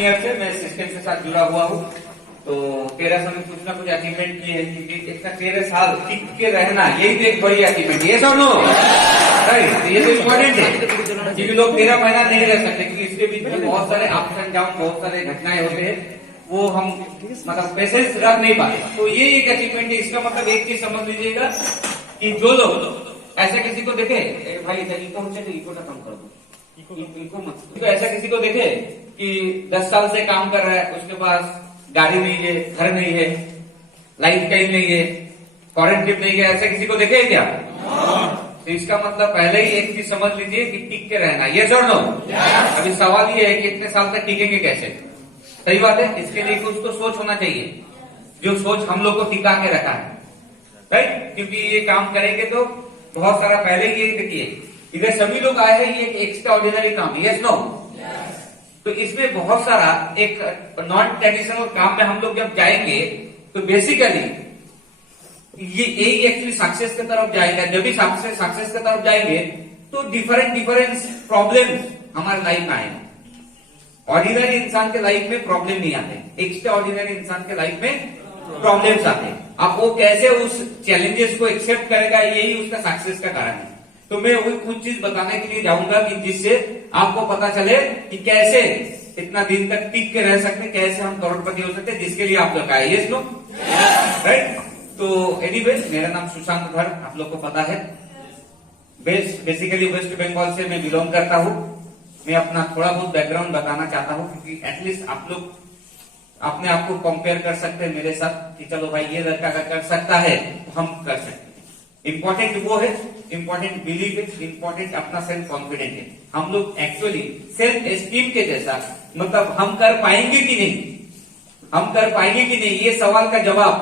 Year से मैं system के साथ जुड़ा हुआ हूँ। तो 13 साल में कुछ ना कुछ अचीवमेंट की है, क्योंकि इसका 13 साल टिक के रहना यही तो एक बड़ी अचीवमेंट है, सब लोग राइट। ये तो इम्पोर्टेंट है, क्योंकि लोग 13 महीना नहीं रह सकते, क्योंकि इसके बीच में बहुत सारे अप्स एंड डाउन, बहुत सारे घटनाएं होते हैं, वो हम मतलब पेशेंस रख नहीं पाते। तो ये एक अचीवमेंट है। इसका मतलब एक चीज समझ लीजिएगा कि जो लोग ऐसे किसी को देखे, भाई इको कम कर दो, इको मत, तो ऐसा किसी को देखे कि 10 साल से काम कर रहा है, उसके पास गाड़ी नहीं है, घर नहीं है, लाइफ टाइम नहीं है, फॉरेन ट्रिप नहीं है, ऐसा किसी को देखे क्या? तो इसका मतलब पहले ही एक चीज समझ लीजिए कि टिक के रहना, ये और नो। अभी सवाल ये है कि इतने साल तक टिकेंगे कैसे? सही बात है, इसके लिए कुछ तो सोच होना चाहिए, जो सोच हम लोग को टिका के रखा है, राइट। क्योंकि ये काम करेंगे तो बहुत सारा पहले ही ये देखिए, इधर सभी लोग आए हैं, ये एक एक्स्ट्रा ऑर्डिनरी काम है, यस नो। तो इसमें बहुत सारा एक नॉन ट्रेडिशनल काम में हम लोग जब जाएंगे तो बेसिकली ये यही एक्चुअली सक्सेस की तरफ जाएगा। जब भी सक्सेस की तरफ जाएंगे तो डिफरेंट प्रॉब्लम्स हमारे लाइफ में आएंगे। ऑर्डिनरी इंसान के लाइफ में प्रॉब्लम नहीं आते, एक्स्ट्रा ऑर्डिनरी इंसान के लाइफ में प्रॉब्लम्स आते हैं। अब वो कैसे उस चैलेंजेस को एक्सेप्ट करेगा, यही उसका सक्सेस का कारण है। तो मैं वो कुछ चीज बताने के लिए जाऊंगा कि जिससे आपको पता चले कि कैसे इतना दिन तक टिक के रह सकते, कैसे हम करोड़पति हो सकते, जिसके लिए आप लोग आए, यस नो, राइट। तो एनीवे, मेरा नाम सुशांत धर, आप लोग को पता है। बेसिकली वेस्ट बंगाल से मैं बिलोंग करता हूँ। मैं अपना थोड़ा बहुत बैकग्राउंड बताना चाहता हूँ, क्योंकि एटलीस्ट आप लोग अपने आप को कंपेयर कर सकते हैं मेरे साथ कि चलो भाई ये लड़का अगर कर सकता है तो हम कर सकते हैं। इंपॉर्टेंट वो है, इंपॉर्टेंट बिलीव है, इंपॉर्टेंट अपना सेल्फ कॉन्फिडेंट है। हम लोग एक्चुअली सेल्फ एस्टीम के जैसा, मतलब हम कर पाएंगे कि नहीं, हम कर पाएंगे कि नहीं, ये सवाल का जवाब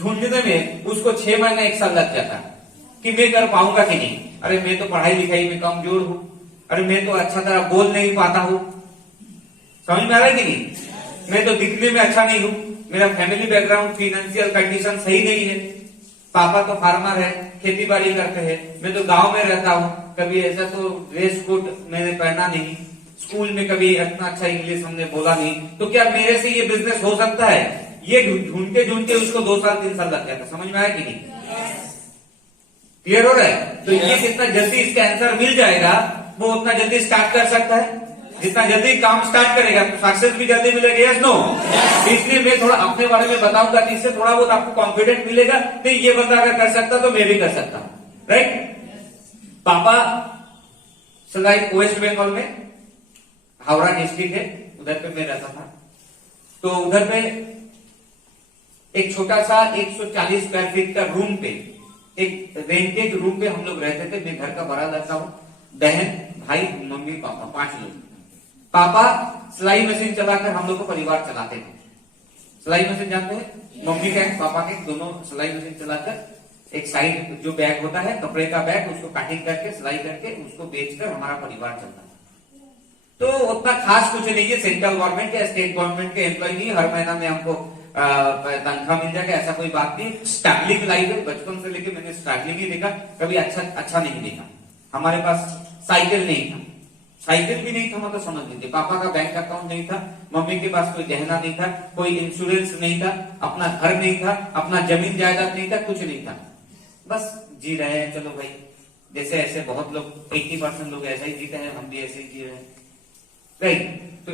ढूंढने में उसको 6 महीना 1 साल लग जाता है कि मैं कर पाऊंगा कि नहीं। अरे मैं तो पढ़ाई लिखाई में कमजोर हूं, अरे मैं तो अच्छा तरह बोल नहीं पाता हूं, समझ में आ रहा है कि नहीं, मैं तो दिखने में अच्छा नहीं हूं, मेरा फैमिली बैकग्राउंड फाइनेंशियल कंडीशन सही नहीं है, पापा तो फार्मर है, खेती बाड़ी करते हैं, मैं तो गांव में रहता हूं, कभी ऐसा तो ड्रेस कोट मैंने पहना नहीं, स्कूल में कभी इतना अच्छा इंग्लिश हमने बोला नहीं, तो क्या मेरे से ये बिजनेस हो सकता है? ये ढूंढते ढूंढते उसको 2 साल 3 साल लग जाता। समझ में आया कि नहीं? क्लियर हो रहा है? तो ये जितना जल्दी इसका आंसर मिल जाएगा वो उतना जल्दी स्टार्ट कर सकता है। जितना जल्दी काम स्टार्ट करेगा तो सक्सेस भी जल्दी मिलेगा, यस नो। इसलिए मैं थोड़ा अपने बारे में बताऊंगा, जिससे थोड़ा बहुत आपको कॉन्फिडेंट मिलेगा, नहीं ये बंदा अगर कर सकता तो मैं भी कर सकता हूं, राइट। पापा सदाई वेस्ट बंगाल में हावड़ा डिस्ट्रिक्ट है, उधर पे मैं रहता था। तो उधर पे एक छोटा सा 140 स्क्वायर फीट का रूम पे, एक रेंटेड रूम पे हम लोग रहते थे। मैं घर का बड़ा लड़का हूँ, बहन, भाई, मम्मी, पापा, 5 लोग। पापा सिलाई मशीन चलाकर हम लोग को परिवार चलाते थे। सिलाई मशीन जानते हैं? मम्मी का पापा के दोनों सिलाई मशीन चलाकर एक साइड जो बैग होता है कपड़े का बैग, उसको कटिंग करके सिलाई करके उसको बेचकर हमारा परिवार चलता है। तो उतना खास कुछ नहीं है, सेंट्रल गवर्नमेंट या स्टेट गवर्नमेंट के एम्प्लॉय नहीं, हर महीना में हमको तनख्वाह मिल जाएगा, ऐसा कोई बात नहीं। स्ट्रगलिंग लाइफ है, बचपन से लेके मैंने स्ट्रगलिंग ही देखा, कभी अच्छा नहीं देखा। हमारे पास साइकिल नहीं था, साइकिल भी नहीं था, मतलब समझ लीजिए। पापा का बैंक अकाउंट नहीं था, मम्मी के पास कोई गहना नहीं था, कोई इंश्योरेंस नहीं था, अपना घर नहीं था, अपना जमीन जायदाद नहीं था, कुछ नहीं था, बस जी रहे हैं। चलो भाई, जैसे ऐसे बहुत लोग 80% लोग ऐसा ही जीते हैं, हम भी ऐसे ही जी रहे हैं, राइट। तो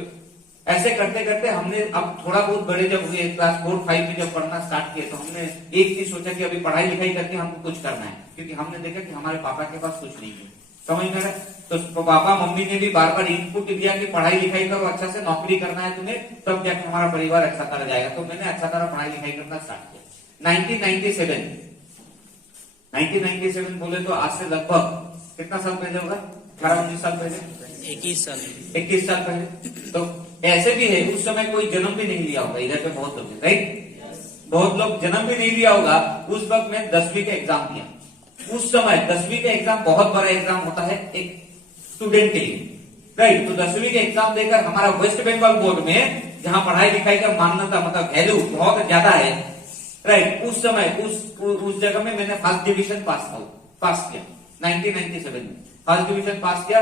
ऐसे करते करते हमने अब थोड़ा बहुत बड़े जब हुए, क्लास 4-5 में जब पढ़ना स्टार्ट किया, तो हमने एक चीज सोचा कि अभी पढ़ाई लिखाई करके हमको कुछ करना है, क्योंकि हमने देखा कि हमारे पापा के पास कुछ नहीं है। समझ में रहा? तो पापा मम्मी ने भी बार बार इनपुट दिया कि पढ़ाई लिखाई करो, अच्छा से नौकरी करना है तुम्हें, तब जाके हमारा परिवार अच्छा तरह जाएगा। तो मैंने अच्छा तरह पढ़ाई लिखाई करना स्टार्ट किया। 1997 बोले तो आज से लगभग कितना साल पहले होगा? 18-19 साल पहले, 21 साल पहले। तो ऐसे भी है, उस समय कोई जन्म भी नहीं लिया होगा, इधर पे बहुत लोग हैं, राइट, बहुत लोग जन्म भी नहीं लिया होगा। उस वक्त मैं 10वीं का एग्जाम दिया। उस समय 10वीं का एग्जाम बहुत बड़ा एग्जाम होता है एक स्टूडेंट के लिए, राइट। तो 10वीं का एग्जाम देकर हमारा वेस्ट बंगाल बोर्ड में, जहां पढ़ाई लिखाई का मान्यता मतलब वैल्यू बहुत ज्यादा है, राइट, उस समय उस जगह में मैंने फर्स्ट डिवीजन पास किया। 1997 में फर्स्ट डिवीजन पास किया।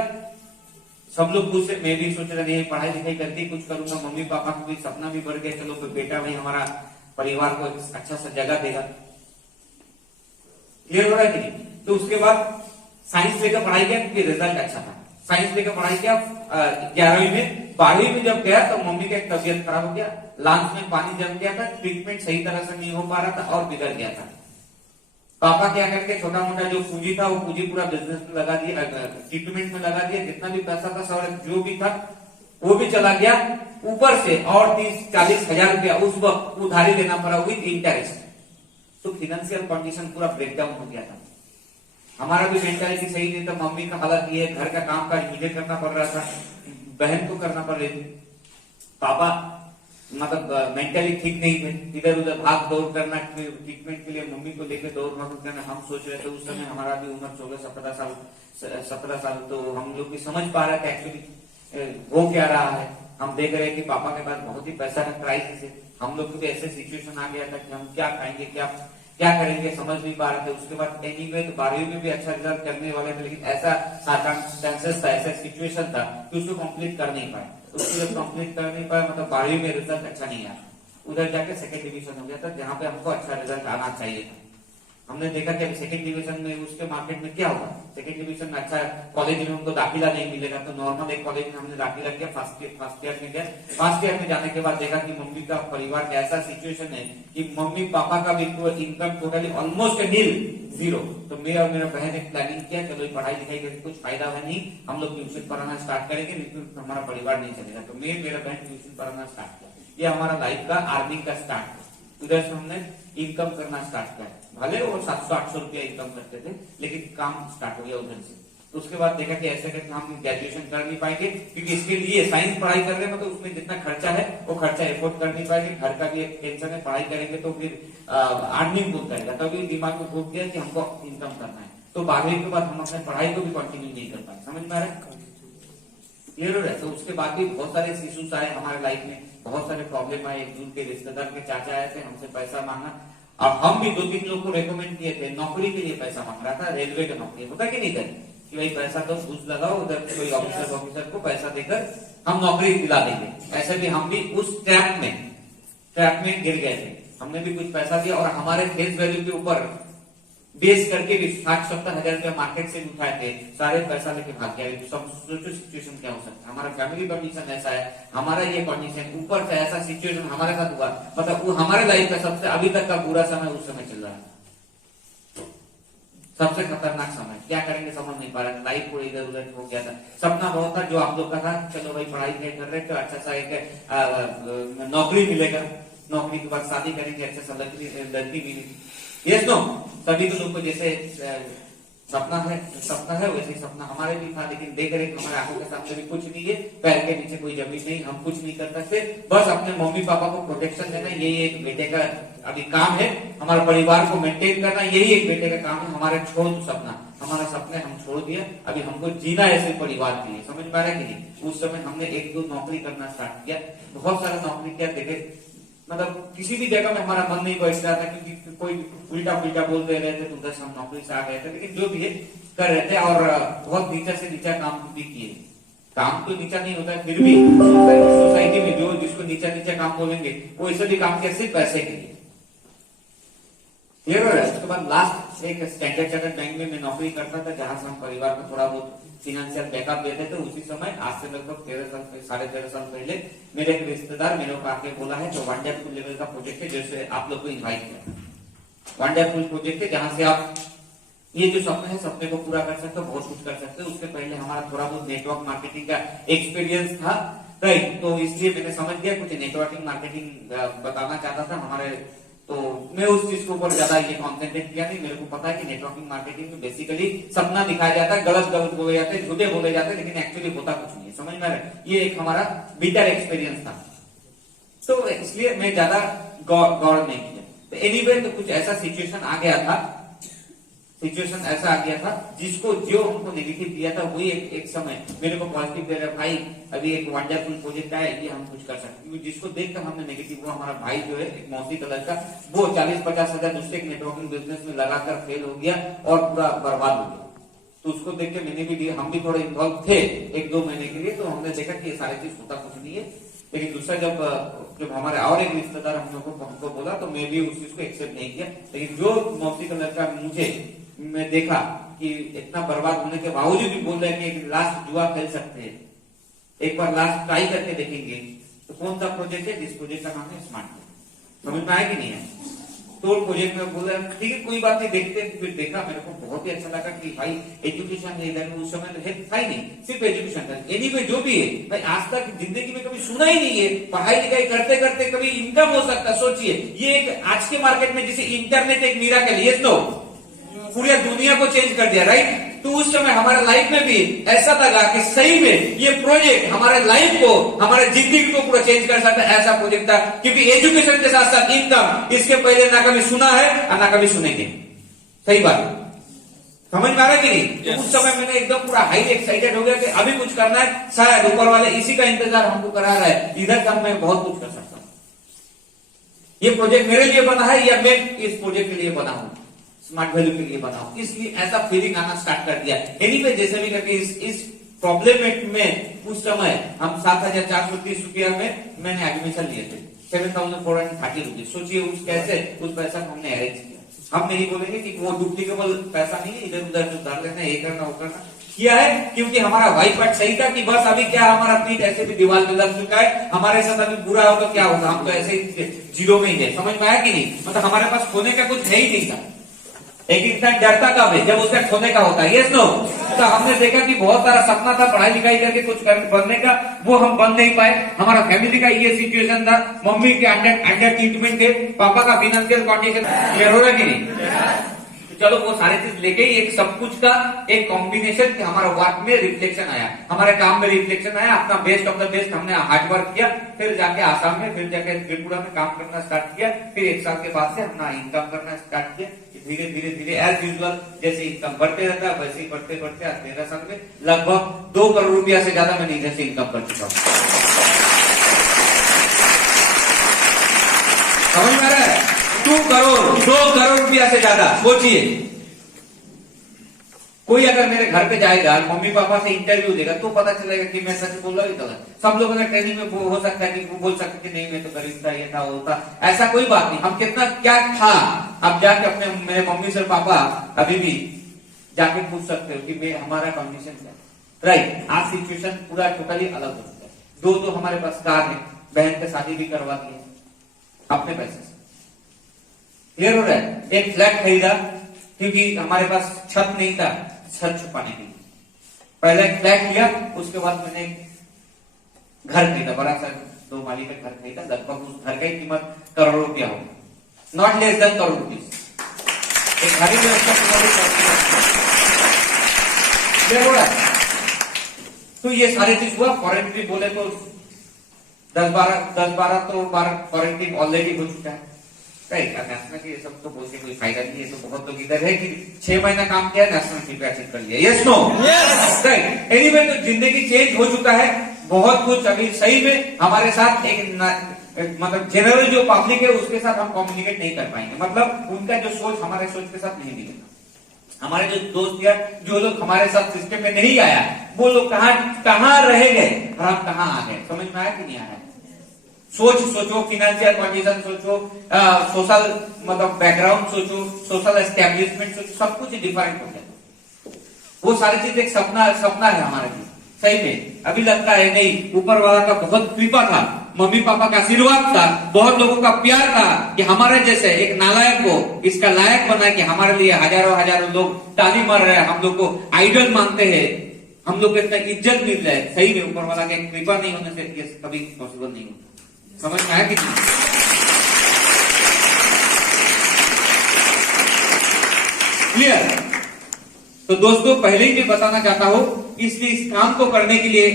सब लोग खुश है, मैं भी सोच रहा नहीं पढ़ाई लिखाई करके कुछ करूंगा, मम्मी पापा को भी सपना भी बढ़ गया, चलो तो बेटा भाई हमारा परिवार को अच्छा सा जगह देगा। क्लियर हो रहा है कि नहीं? तो उसके बाद साइंस लेकर पढ़ाई किया क्योंकि रिजल्ट अच्छा था। साइंस लेकर पढ़ाई किया 11वीं में। 12वीं में जब गया तो मम्मी का एक तबियत खराब हो गया, लंग्स में पानी जम गया था, ट्रीटमेंट सही तरह से नहीं हो पा रहा था और बिगड़ गया था। पापा क्या करके छोटा मोटा जो पूंजी था वो पूंजी पूरा बिजनेस में लगा दिया, ट्रीटमेंट में लगा दिया, जितना भी पैसा था सब जो भी था वो भी चला गया, ऊपर से और 30-40 हजार रुपया उस वक्त उधारी लेना पड़ा विद इंटरेस्ट। तो फाइनेंशियल कंडीशन पूरा ब्रेकडाउन हो गया था। हमारा भी मेंटालिटी सही नहीं था, मम्मी का हालत ये, घर का काम काज मुझे करना पड़ रहा था, बहन को करना पड़ रही थी, पापा मतलब मेंटली ठीक नहीं थे, इधर उधर भाग दौड़ करना ट्रीटमेंट के लिए, मम्मी को लेकर दौड़ भाग करना। हम सोच रहे थे उस समय हमारा भी उम्र 16-17 साल, तो हम लोग भी समझ पा रहे थे एक्चुअली हो क्या रहा है। हम देख रहे हैं कि पापा के पास बहुत ही पैसा का क्राइसिस है, हम लोग को भी ऐसे सिचुएशन आ गया था कि हम क्या खाएंगे क्या करेंगे समझ नहीं पा रहे थे। उसके बाद एनीवे तो 12वीं में भी अच्छा रिजल्ट करने वाले थे, लेकिन ऐसा सर्कमस्टेंसेस था, ऐसा सिचुएशन था कि उसको कंप्लीट कर नहीं पाए। उसको जब कंप्लीट कर नहीं पाए मतलब 12वीं में रिजल्ट अच्छा नहीं आया, उधर जाके सेकंड डिवीजन हो गया था जहाँ पे हमको अच्छा रिजल्ट आना चाहिए था। हमने देखा कि सेकंड डिवीजन में उसके मार्केट में क्या होगा, सेकंड डिवीजन में अच्छा कॉलेज में उनको दाखिला नहीं मिलेगा, तो नॉर्मल एक कॉलेज में हमने दाखिला किया, फर्स्ट ईयर में गया। फर्स्ट ईयर में जाने के बाद देखा कि मम्मी का परिवार का ऐसा सिचुएशन है कि मम्मी पापा का भी income totally almost nil, zero. तो मैं और मेरा बहन एक प्लानिंग किया, चलो पढ़ाई लिखाई करके कुछ फायदा है नहीं, हम लोग ट्यूशन पढ़ाना स्टार्ट करेंगे, नहीं तो हमारा परिवार नहीं चलेगा। तो मैं मेरा बहन ट्यूशन पढ़ाना स्टार्ट किया, ये हमारा लाइफ का अर्निंग का स्टार्ट था। उधर से हमने इनकम करना स्टार्ट किया, भले वो 700-800 रुपया इनकम करते थे, लेकिन काम स्टार्ट हो गया उधर से। तो उसके बाद देखा कि ऐसे करके हम ग्रेजुएशन कर नहीं पाएंगे, क्योंकि इसके लिए साइंस पढ़ाई कर रहे हैं तो उसमें जितना खर्चा है वो खर्चा एफोर्ड कर नहीं पाएंगे, घर का भी एक टेंशन है, पढ़ाई करेंगे तो फिर अर्निंग खुद करेगा, तभी दिमाग में घुस गया कि हमको इनकम करना है। तो 12वीं के बाद हम अपने पढ़ाई को भी कंटिन्यू नहीं कर पाए। समझ में आ रहा है? क्लियर हो रहा है? तो उसके बाद भी बहुत सारे इश्यूज आए हमारे लाइफ में, बहुत सारे प्रॉब्लम आए। एक दूर के रिश्तेदार के चाचा आए थे हमसे पैसा मांगना, और हम भी 2-3 लोग को रेकमेंड किए थे, नौकरी के लिए पैसा मांग रहा था, रेलवे का नौकरी होता कि नहीं था कि भाई पैसा दो, घूस लगाओ, उधर कोई ऑफिसर को पैसा देकर हम नौकरी दिला देंगे। ऐसे भी हम भी उस ट्रैप में गिर गए थे, हमने भी कुछ पैसा दिया और हमारे फेस वैल्यू के ऊपर बेस करके भी 60-70 हजार रुपया मार्केट से उठाए थे, सारे पैसा लेके भाग गया। सब सोचो सिचुएशन क्या हो सकता है, हमारा फैमिली कंडीशन ऐसा है, हमारा ये कंडीशन, ऊपर से ऐसा सिचुएशन हमारे साथ हुआ, मतलब वो हमारे लाइफ का सबसे अभी तक का बुरा समय उस समय चल रहा है, सबसे खतरनाक समय। क्या करेंगे समझ नहीं पा रहे, लाइफ पूरी इधर उधर हो गया था। सपना बहुत था जो आप लोग का था, चलो भाई पढ़ाई कर रहे थे, अच्छा सा एक नौकरी मिलेगा, नौकरी के बाद शादी करेंगे, अच्छा सा लड़की मिलेगी। यस नो, सभी तो लोग को जैसे सपना है वैसे ही सपना हमारे भी था, लेकिन देख रहे हमारे आंखों के सामने भी कुछ नहीं है, पैर के नीचे कोई जमीन नहीं, हम कुछ नहीं कर सकते, बस अपने मम्मी पापा को प्रोटेक्शन देना, यही एक बेटे का अभी काम है, हमारे परिवार को मेंटेन करना, यही एक बेटे का काम है। हमारे छोड़ दो सपना, हमारे सपने हम छोड़ दिए, अभी हमको जीना ऐसे परिवार के लिए। समझ पा रहे कि नहीं? उस समय हमने 1-2 नौकरी करना स्टार्ट किया, बहुत सारा नौकरी किया, देखे मतलब किसी भी जगह में हमारा मन नहीं बैठ रहा था, क्योंकि कोई उल्टा पुल्टा बोल दे रहे थे, तो उधर से हम नौकरी से आ गए थे, लेकिन जो भी है कर रहे थे, और बहुत नीचा से नीचा काम भी किए। काम तो नीचा नहीं होता है, फिर भी सोसाइटी में जो जिसको नीचा काम बोलेंगे वो ऐसे भी काम किया सिर्फ पैसे के लिए। क्लियर हो रहा है? उसके बाद लास्ट एक स्टैंडर्ड चार्टर्ड बैंक में मैं नौकरी करता था, जहां से हम परिवार को थोड़ा बहुत फाइनेंशियल बैकअप देते थे। उसी समय आज से लगभग 13 साल पहले मेरे एक रिश्तेदार मेरे को आके बोला है, तो वंडरफुल लेवल का प्रोजेक्ट है, जैसे आप लोग को इन्वाइट किया। वंडरफुल प्रोजेक्ट है जहां से आप ये जो सपने है सपने को पूरा कर सकते हो, बहुत कुछ कर सकते हो। उसके पहले हमारा थोड़ा बहुत नेटवर्क मार्केटिंग का एक्सपीरियंस था, राइट? तो इसलिए मैंने समझ गया कुछ नेटवर्किंग मार्केटिंग बताना चाहता था हमारे, तो मैं उस चीज के ऊपर ज्यादा ये कॉन्सेंट्रेट किया नहीं। मेरे को पता है कि नेटवर्किंग मार्केटिंग में बेसिकली सपना दिखाया जाता है, गलत बोले जाते हैं, झूठे बोले जाते हैं, लेकिन एक्चुअली होता कुछ नहीं है। समझ में आ रहा है? ये एक हमारा बिटर एक्सपीरियंस था, तो इसलिए मैं ज्यादा गौर नहीं किया। तो एनीवे तो कुछ ऐसा सिचुएशन आ गया था, जिसको जो हमको नेगेटिव दिया था वही एक समय मेरे को पॉजिटिव दे रहा है, भाई अभी एक वंडरफुल प्रोजेक्ट है, ये हम कुछ कर सकते हैं। जिसको देखकर हमने नेगेटिव हुआ, हमारा भाई जो है एक मौसी कलर का, वो 40-50 हजार दूसरे नेटवर्किंग बिजनेस में लगाकर फेल हो गया और पूरा बर्बाद हो गया। तो उसको देख के मैंने भी हम भी थोड़े इन्वॉल्व थे 1-2 महीने के लिए, तो हमने देखा कि ये सारी चीज होता कुछ नहीं है। लेकिन दूसरा जब हमारे और एक रिश्तेदार हमको बोला तो मैं भी उस चीज को एक्सेप्ट नहीं किया। लेकिन जो मौसी का लड़का मैं देखा कि इतना बर्बाद होने के बावजूद भी बोल रहे हैं कि लास्ट जुआ खेल सकते हैं, एक बार लास्ट ट्राई करके देखेंगे, तो कौन सा प्रोजेक्ट है? जिस प्रोजेक्ट का नाम है स्मार्ट। समझ में आया कि नहीं है? तो प्रोजेक्ट में बोला ठीक है कोई बात नहीं, देखते हैं। फिर देखा, मेरे को बहुत ही अच्छा लगा कि भाई एजुकेशन है इधर, उस समय तो था ही नहीं, सिर्फ एजुकेशन था। एनीवे जो भी है भाई, आज तक जिंदगी में कभी सुना ही नहीं है पढ़ाई लिखाई करते करते कभी इनकम हो सकता है। सोचिए, ये एक आज के मार्केट में जैसे इंटरनेट एक मिरेकल है, तो पूरी दुनिया को चेंज कर दिया, राइट? तो उस समय हमारे लाइफ में भी ऐसा लगा कि सही में ये प्रोजेक्ट हमारे लाइफ को, हमारे जिंदगी को पूरा चेंज कर सकता है, ऐसा प्रोजेक्ट था। क्योंकि एजुकेशन के साथ साथ इनकम, इसके पहले ना कभी सुना है और ना कभी सुनेंगे। सही बात, समझ में आ रहा है कि नहीं? तो उस समय मैंने एकदम पूरा हाईली एक्साइटेड हो गया कि अभी कुछ करना है, शायद ऊपर वाले इसी का इंतजार हमको करा रहा है, इधर का मैं बहुत कुछ कर सकता हूँ। ये प्रोजेक्ट मेरे लिए बना है या मैं इस प्रोजेक्ट के लिए बना हूं, स्मार्ट वैल्यू के लिए बनाओ, इसलिए ऐसा फीलिंग आना स्टार्ट कर दिया। एनीवे जैसे भी करके इस प्रॉब्लम में उस समय हम 7,430 रुपया में मैंने एडमिशन लिए थे, 7,430 रुपीज। सोचिए उस पैसा को हमने अरेंज किया। हम नहीं बोलेंगे कि वो डुप्लीकेबल पैसा नहीं है, इधर उधर से उधार लेना, ये करना वो करना किया है, क्योंकि हमारा वाइट पार्ट सही था कि बस अभी क्या हमारा पीठ ऐसे भी दीवार पे लग चुका है, हमारे साथ अभी बुरा हो तो क्या होगा, हम तो ऐसे ही जीरो में ही है। समझ में आया कि नहीं? मतलब हमारे पास खोने का कुछ है ही नहीं था। एक इंसान डरता कब है? जब उसका खोने का होता है, यस नो? तो हमने देखा कि बहुत सारा सपना था पढ़ाई लिखाई करके कुछ बनने का, वो हम बन नहीं पाए। हमारा फैमिली का ये सिचुएशन था, मम्मी के अंडर ट्रीटमेंट थे, पापा का फाइनेंशियल कंडीशन क्लियर हो रहा है कि नहीं? चलो वो सारी चीज लेके ही एक सब कुछ का एक कॉम्बिनेशन हमारा वर्क में रिफ्लेक्शन आया, हमारे काम में रिफ्लेक्शन आया। अपना बेस्ट ऑफ द बेस्ट हमने हार्ड वर्क किया, फिर जाके आसाम में, फिर जाके त्रिपुरा में काम करना स्टार्ट किया। फिर 1 साल के बाद से अपना इनकम करना स्टार्ट किया। धीरे धीरे धीरे एज यूजुअल जैसे इनकम बढ़ते रहता है, वैसे ही बढ़ते बढ़ते आज 13 साल में लगभग 2 करोड़ रुपया से ज्यादा मैंने इधर से इनकम कर चुका हूँ। समझ में आ रहा है? 2 करोड़ रुपया से ज्यादा। सोचिए, कोई अगर मेरे घर पे जाएगा, मम्मी पापा से इंटरव्यू देगा, तो पता चलेगा कि मैं सच बोल रहा हूँ गलत। सब लोग अगर ट्रेनिंग में हो सकता है कि वो बोल सकते कि नहीं मैं तो गरीब था, ये था वो था, ऐसा कोई बात नहीं। हम कितना क्या था, अब जाके अपने मेरे मम्मी से पापा अभी भी जाके पूछ सकते हो कि हमारा कंडीशन क्या है, राइट? आज सिचुएशन पूरा टोटली अलग हो चुका है। 2 तो हमारे पास कार है, बहन के शादी भी करवा दी है अपने पैसे से, क्लियर हो रहा है? एक फ्लैट खरीदा क्योंकि हमारे पास छत नहीं था, छत छुपाने के लिए पहले एक फ्लैट लिया, उसके बाद मैंने घर खरीदा, बड़ा सा 2 माली का घर खरीदा। लगभग उस घर की कीमत करोड़ रुपया होगी, not less than crore rupees. एक घर ही हो रहा है। तो ये सारी चीज हुआ। फॉरेन ट्रिप बोले तो 10-12 तो फॉरेन ट्रिप ऑलरेडी हो चुका है, राइट? नेशनल की ये सब तो बोल के कोई फायदा नहीं है। तो बहुत लोग इधर है कि 6 महीना काम किया, नेशनल ट्रिप अचीव कर लिया, यस नो? राइट। एनीवे तो जिंदगी चेंज हो चुका है बहुत कुछ। अभी सही में हमारे साथ एक मतलब जनरल जो पब्लिक है उसके साथ हम कम्युनिकेट नहीं कर पाएंगे, मतलब उनका जो सोच हमारे सोच के साथ नहीं मिलेगा। हमारे जो दोस्त या जो लोग हमारे साथ सिस्टम में नहीं आया, वो लोग कहाँ रह गए और हम कहाँ आ गए। समझ में आया कि नहीं आया? सोचो, फाइनेंशियल कंडीशन सोचो, सोशल मतलब बैकग्राउंड सोचो, सोशल एस्टेब्लिशमेंट सोचो, सब कुछ डिफरेंट हो गया। वो सारी चीज एक सपना है हमारे लिए। सही में अभी लगता है नहीं, ऊपर वाला का बहुत कृपा था, मम्मी पापा का आशीर्वाद था, बहुत लोगों का प्यार था कि हमारे जैसे एक नालायक को इसका लायक बना कि हमारे लिए हजारों लोग ताली मार रहे हैं, हम लोग को आइडल मानते हैं, हम लोग को इतना इज्जत मिल रहा है। सही में ऊपर वाला का कृपा नहीं होने से ये कभी पॉसिबल नहीं होता। समझ में आया कि क्लियर? तो दोस्तों पहले ही मैं बताना चाहता हूं, इसलिए इस काम को करने के लिए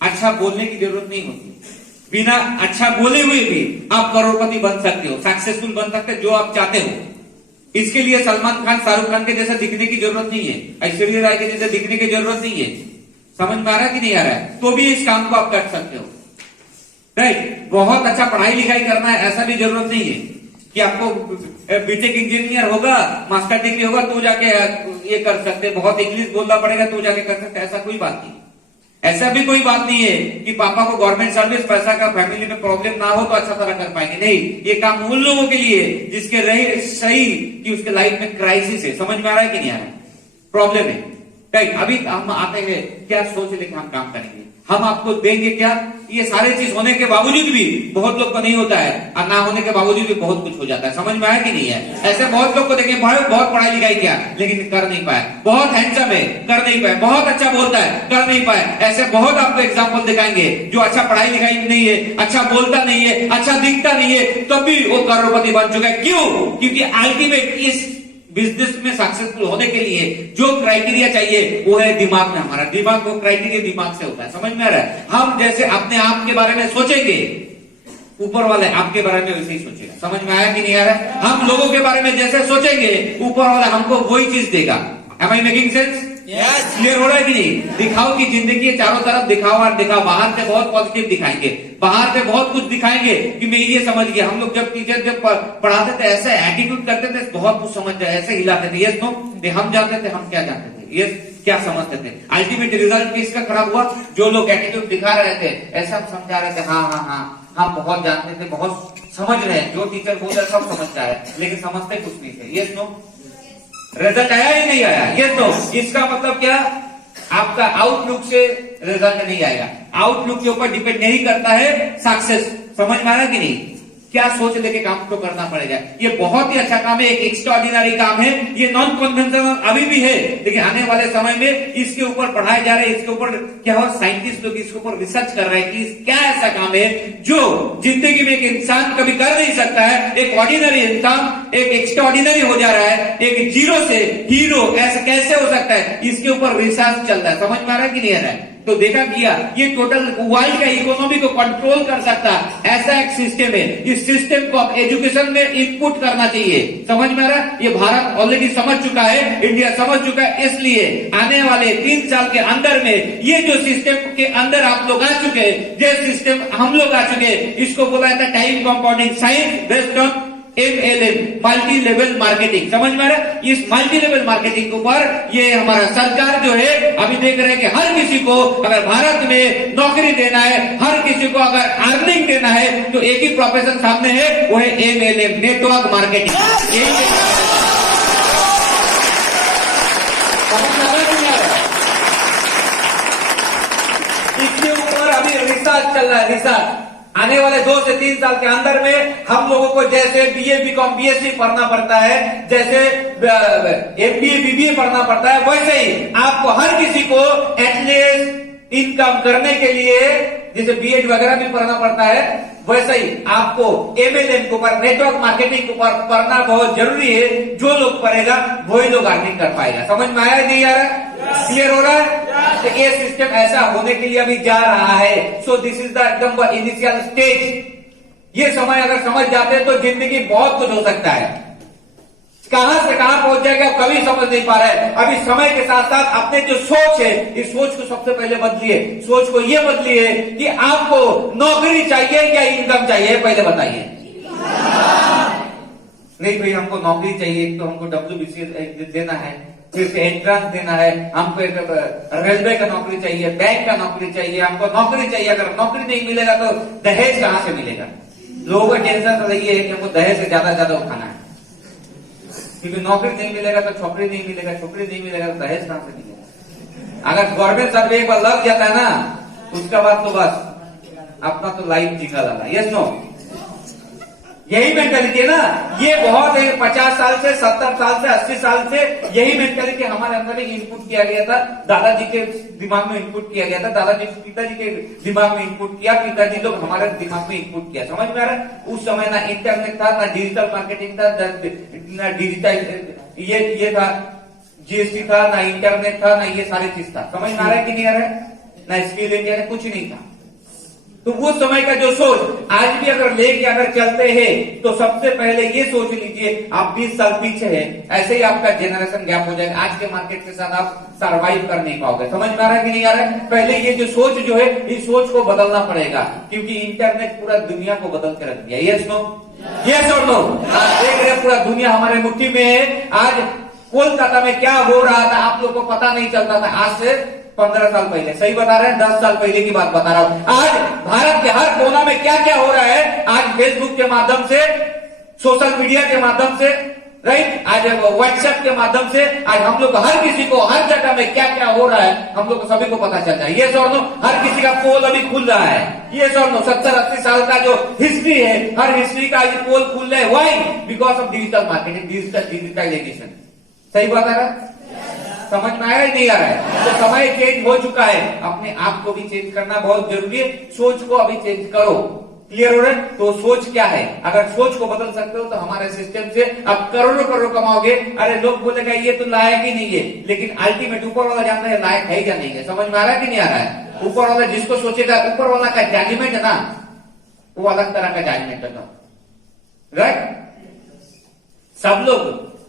अच्छा बोलने की जरूरत नहीं होती। बिना अच्छा बोले हुए भी आप करोड़पति बन सकते हो, सक्सेसफुल बन सकते हो, जो आप चाहते हो। इसके लिए सलमान खान, शाहरुख खान के जैसा दिखने की जरूरत नहीं है, ऐश्वर्या राय के जैसे दिखने की जरूरत नहीं है। समझ में आ रहा है कि नहीं आ रहा है? तो भी इस काम को आप कर सकते हो, राइट? बहुत अच्छा पढ़ाई लिखाई करना है ऐसा भी जरूरत नहीं है कि आपको बीटेक इंजीनियर होगा, मास्टर डिग्री होगा तो जाके ये कर सकते, बहुत इंग्लिश बोलना पड़ेगा तो जाके कर सकते, ऐसा कोई बात नहीं। ऐसा भी कोई बात नहीं है कि पापा को गवर्नमेंट सर्विस, पैसा का फैमिली में प्रॉब्लम ना हो तो अच्छा तरह कर पाएंगे, नहीं। ये काम उन लोगों के लिए जिसके रहे सही कि उसके लाइफ में क्राइसिस है, समझ में आ रहा है कि नहीं आ रहा है, प्रॉब्लम है। राइट, अभी हम आते हैं क्या सोच लेके हम काम करेंगे, हम आपको देंगे क्या, ये सारे चीज होने के बावजूद भी बहुत लोग को नहीं होता है, और ना होने के बावजूद भी बहुत कुछ हो जाता है, समझ में आया कि नहीं है। ऐसे बहुत लोग को देखें, बहुत पढ़ाई लिखाई किया लेकिन कर नहीं पाए, बहुत हैंडसम है कर नहीं पाए, बहुत अच्छा बोलता है कर नहीं पाए, ऐसे बहुत आपको एग्जाम्पल दिखाएंगे जो अच्छा पढ़ाई लिखाई नहीं है, अच्छा बोलता नहीं है, अच्छा दिखता नहीं है, तब भी वो करोड़पति बन चुका है। क्यों? क्योंकि अल्टीमेट इस बिजनेस में सक्सेसफुल होने के लिए जो क्राइटेरिया चाहिए वो है दिमाग में, हमारा दिमाग, वो क्राइटेरिया दिमाग से होता है, समझ में आ रहा है। हम जैसे अपने आप के बारे में सोचेंगे, ऊपर वाले आपके बारे में वैसे ही सोचेगा, समझ में आया कि नहीं आ रहा है। हम लोगों के बारे में जैसे सोचेंगे ऊपर वाला हमको वही चीज देगा। Am I making sense? Clear हो रहा है कि नहीं। दिखाओ की जिंदगी है, चारों तरफ दिखाओ और दिखाओ, बाहर से बहुत पॉजिटिव दिखाएंगे, बाहर से बहुत कुछ दिखाएंगे कि मैं ये समझ गया। हम लोग जब टीचर जब पढ़ाते थे ऐसे एटीट्यूड करते थे, बहुत कुछ समझ जाए, ऐसे हिलाते थे, यस नो, हम जानते थे हम क्या जानते थे, यस क्या समझते थे। अल्टीमेट रिजल्ट किसका खराब हुआ? जो लोग एटीट्यूड दिखा रहे थे, ऐसा हम समझा रहे थे, हाँ हाँ हाँ हम बहुत जानते थे, बहुत समझ रहे हैं, जो टीचर बोल रहे सब समझता है, लेकिन समझते कुछ नहीं थे, यस नो। रिजल्ट आया ही नहीं आया, ये तो इसका मतलब क्या, आपका आउटलुक से रिजल्ट नहीं आएगा, आउटलुक के ऊपर डिपेंड नहीं करता है सक्सेस, समझ में आ रहा है कि नहीं। क्या सोच लेके काम तो करना पड़ेगा। ये बहुत ही अच्छा काम है, एक एक्स्ट्राऑर्डिनरी काम है, ये नॉन कन्वेंशनल अभी भी है, लेकिन आने वाले समय में इसके ऊपर पढ़ाए जा रहे हैं, इसके ऊपर क्या हो, साइंटिस्ट लोग इसके ऊपर रिसर्च कर रहे हैं कि क्या ऐसा काम है जो जिंदगी में एक इंसान कभी कर नहीं सकता है। एक ऑर्डिनरी इंसान एक एक्स्ट्राऑर्डिनरी हो जा रहा है, एक जीरो से हीरो ऐसा कैसे हो सकता है, इसके ऊपर रिसर्च चल रहा है, समझ में आ रहा है कि नहीं आ रहा है। तो देखा गया ये टोटल वर्ल्ड का इकोनॉमी को कंट्रोल कर सकता ऐसा एक सिस्टम है। इस सिस्टम को आप एजुकेशन में इनपुट करना चाहिए, समझ में आ रहा है। ये भारत ऑलरेडी समझ चुका है, इंडिया समझ चुका है, इसलिए आने वाले 3 साल के अंदर में ये जो सिस्टम के अंदर आप लोग आ चुके हैं, जो सिस्टम हम लोग आ चुके हैं, इसको बोला जाता है time compounding science based on MLM, multi level marketing, समझ में आ रहा है। इस मल्टी लेवल मार्केटिंग के ऊपर ये हमारा सरकार जो है अभी देख रहे हैं कि हर किसी को अगर भारत में नौकरी देना है, हर किसी को अगर अर्निंग देना है, तो एक ही प्रोफेशन सामने है, वो है MLM, नेटवर्क मार्केटिंग। इसके ऊपर अभी रिसर्च चल रहा है, रिसर्च आने वाले 2 से 3 साल के अंदर में हम लोगों को जैसे BA BCom BSc पढ़ना पड़ता है, जैसे MBA BBA पढ़ना पड़ता है, वैसे ही आपको हर किसी को एटलीस्ट इनकम करने के लिए जैसे BEd वगैरह भी पढ़ना पड़ता है, वैसे ही आपको MLM के ऊपर, नेटवर्क मार्केटिंग के ऊपर पढ़ना बहुत जरूरी है। जो लोग पढ़ेगा वही लोग अर्निंग कर पाएगा, समझ में आया नहीं आ रहा, क्लियर हो रहा है। तो ये सिस्टम ऐसा होने के लिए अभी जा रहा है। सो दिस इज द एकदम इनिशियल स्टेज। ये समय अगर समझ जाते हैं तो जिंदगी बहुत कुछ हो सकता है, कहां से कहां पहुंच जाएगा कभी समझ नहीं पा रहा है। अभी समय के साथ साथ अपने जो सोच है, इस सोच को सबसे पहले बदलिए। सोच को ये बदलिए कि आपको नौकरी चाहिए या इनकम चाहिए, पहले बताइए। नहीं भाई हमको नौकरी चाहिए, तो हमको WBC देना है, फिर से एंट्रेंस देना है, हमको रेलवे का नौकरी चाहिए, बैंक का नौकरी चाहिए, हमको नौकरी चाहिए। अगर नौकरी नहीं मिलेगा तो दहेज कहां से मिलेगा। लोगों का टेंशन तो यही है कि हमको दहेज से ज्यादा उठाना है, क्योंकि नौकरी नहीं मिलेगा तो छोकरी नहीं मिलेगा, छोकरी नहीं मिलेगा तो दहेज कहां से मिलेगा। अगर गवर्नमेंट सर्वे एक बार लग जाता है ना, उसका बाद तो बस अपना तो लाइफ जिंगा लगा, यस नो। यही मेंटेलिटी है ना, ये बहुत है 50 साल से 70 साल से 80 साल से यही मेंटेलिटी हमारे अंदर में इनपुट किया गया था। दादाजी के दिमाग में इनपुट किया गया था, दादाजी पिताजी के दिमाग में इनपुट किया, पिताजी लोग हमारे दिमाग में इनपुट किया, समझ में आ रहा है। उस समय ना इंटरनेट था, ना डिजिटल मार्केटिंग था, ना डिजिटल ये था, GST था, ना इंटरनेट था, ना ये सारी चीज था, समझ में आ रहा है कि नहीं आ रहा है। ना स्किल इंडिया ने कुछ नहीं था। तो वो समय का जो सोच आज भी अगर लेके अगर चलते हैं तो सबसे पहले ये सोच लीजिए आप 20 साल पीछे हैं, ऐसे ही आपका जेनरेशन गैप हो जाएगा। आज के मार्केट के साथ आप सरवाइव कर नहीं पाओगे, समझ में आ रहा है कि नहीं आ रहा है। पहले ये जो सोच जो है, इस सोच को बदलना पड़ेगा, क्योंकि इंटरनेट पूरा दुनिया को बदल के रख दिया। यस नो, यस और नो। देख रहे पूरा दुनिया हमारे मुट्ठी में है। आज कोलकाता में क्या हो रहा था आप लोग को पता नहीं चलता था। आज से 15 साल पहले, सही बता रहे हैं, 10 साल पहले की बात बता रहा हूं। आज भारत के हर कोना में क्या क्या हो रहा है, आज फेसबुक के माध्यम से, सोशल मीडिया के माध्यम से, राइट, आज व्हाट्सएप के माध्यम से, आज हम लोग हर किसी को हर जगह में क्या क्या हो रहा है हम लोग को सभी को पता चल रहा है। ये सर नो, हर किसी का पोल अभी खुल रहा है। ये सर नो, 70-80 साल का जो हिस्ट्री है, हर हिस्ट्री का ये पोल खुल रहा है। Why? Because of digital marketing, digitalisation. सही बात आ रहा है? समझ में आया ही नहीं आ रहा है? तो समय चेंज हो चुका है, अपने आप को भी चेंज करना बहुत जरूरी है। सोच को अभी चेंज करो। क्लियर हो रहा है? तो सोच क्या है, अगर सोच को बदल सकते हो तो हमारे सिस्टम से आप करोड़ों करोड़ कमाओगे। अरे लोग बोलेगा ये तो लायक ही नहीं है, लेकिन अल्टीमेट ऊपर वाला जानता है लायक है या नहीं है। समझ में आ रहा है कि नहीं आ रहा है? ऊपर वाला जिसको सोचेगा, ऊपर वाला का जजमेंट है ना, वो अलग तरह का जजमेंट है, राइट।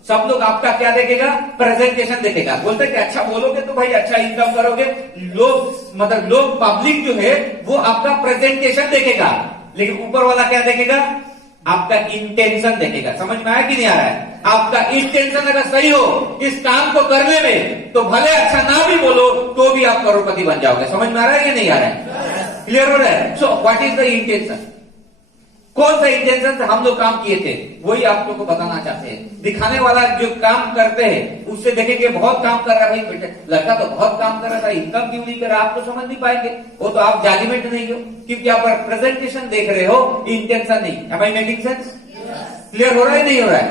सब लोग आपका क्या देखेगा, प्रेजेंटेशन देखेगा। बोलते कि अच्छा बोलोगे तो भाई अच्छा इनकम करोगे। लोग पब्लिक जो है वो आपका प्रेजेंटेशन देखेगा, लेकिन ऊपर वाला क्या देखेगा, आपका इंटेंशन देखेगा। समझ में आया कि नहीं आ रहा है? आपका इंटेंशन अगर सही हो इस काम को करने में, तो भले अच्छा ना भी बोलो तो भी आप करोड़पति बन जाओगे। समझ में आ रहा है कि नहीं आ रहा है? क्लियर हो रहा है? So what is the intention? कौन सा इंटेंशन से हम लोग काम किए थे, वही आप लोग को बताना चाहते हैं। दिखाने वाला जो काम करते हैं उससे देखेंगे बहुत काम कर रहा है, भाई बेटे लड़का तो बहुत काम कर रहा था, इनकम क्यों नहीं कर रहा, आप तो समझ नहीं पाएंगे। वो तो आप जजमेंट नहीं हो, क्योंकि आप प्रेजेंटेशन देख रहे हो, इंटेंशन नहीं। Am I making sense? Clear हो रहा है नहीं हो रहा है?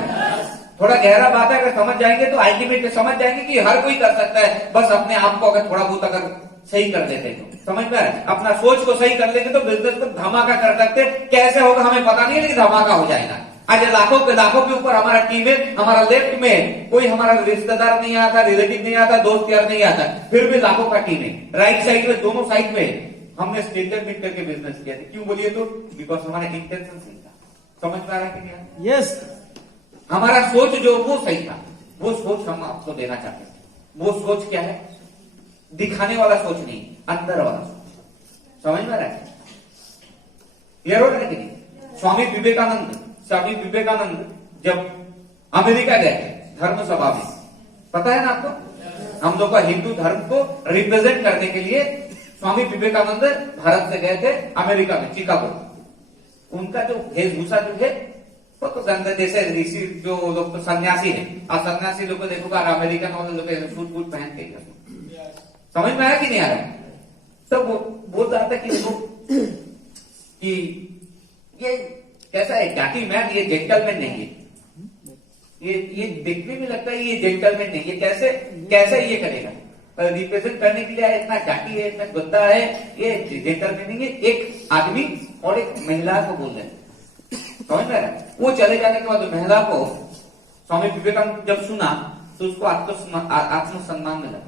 थोड़ा गहरा बात है, अगर समझ जाएंगे तो अल्टीमेट समझ जाएंगे कि हर कोई कर सकता है, बस अपने आप को अगर थोड़ा बहुत अगर सही कर देते तो। समझ में अपना सोच को सही कर लेंगे तो बिजनेस को धमाका कर सकते। कैसे होगा हमें पता नहीं है, लेकिन धमाका हो जाएगा। आज लाखों के ऊपर हमारा टीम है, हमारा लेफ्ट में कोई हमारा रिश्तेदार नहीं आता, रिलेटिव नहीं आता, दोस्त यार नहीं आता, फिर भी लाखों का टीम है। राइट साइड में, दोनों साइड में हमने स्टेटर मीट करके बिजनेस किया था। क्यों बोलिए तो? बिकॉज हमारा इंटेंशन सही था। समझ में आ रहा है कि नहीं? यस, हमारा सोच जो वो सही था, वो सोच हम आपको देना चाहते हैं। वो सोच क्या है? दिखाने वाला सोच नहीं, अंदर वाला सोच। समझ में आ रहा है? क्लियर हो रहा है कि नहीं? स्वामी विवेकानंद जब अमेरिका गए धर्म सभा में, पता है ना आपको, हम लोग का हिंदू धर्म को रिप्रेजेंट करने के लिए स्वामी विवेकानंद भारत से गए थे अमेरिका में, चिकागो। उनका जो वेशभूषा जो है वो तो गंदे जैसे ऋषि जो लोग तो सन्यासी है, और सन्यासी लोग को देखोगे अमेरिकन वाले लोग सूट बूट पहन के। समझ में आया कि नहीं आ रहा? तो वो बोल रहा था कि ये कैसा है, जाति मैन, ये जेंटलमैन नहीं है। ये देखने में लगता है ये जेंटलमैन नहीं है, कैसे ये करेगा, रिप्रेजेंट करने के लिए इतना जाति है, इतना गद्दा है, ये जेंटलमैन नहीं है। एक आदमी और एक महिला को बोल रहे हैं। समझ में आ रहा है? वो चले जाने के बाद महिला को स्वामी विवेकानंद जब सुना तो उसको आत्मसम्मान मिला।